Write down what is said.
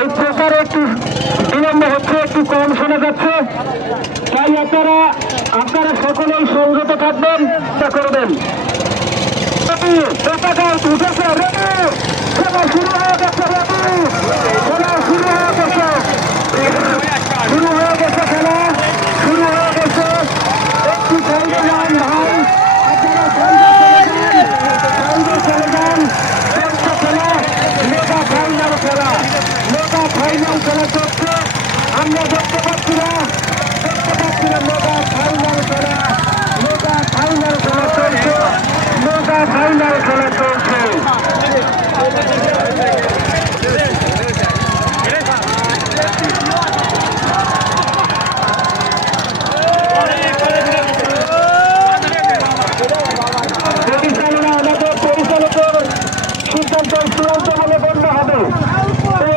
এই প্রচারে একটু বিলম্ব হচ্ছে, একটু কম শোনা যাচ্ছে, তাই আপনারা সকলেই সংযত থাকবেন, তা করবেন। পতাকা উঠেছে, খেলা শুরু হয়ে গেছে, খেলা শুরু হয়ে গেছে, শুরু হয়ে গেছে, খেলা শুরু হয়ে গেছে। একটু সাইডে যান ভাই, আপনারা সাইডে চলে যান। খেলা মেগা ফাইনাল খেলা, মেগা ফাইনাল খেলা চলছে, আমরা দেখতে পাচ্ছি না।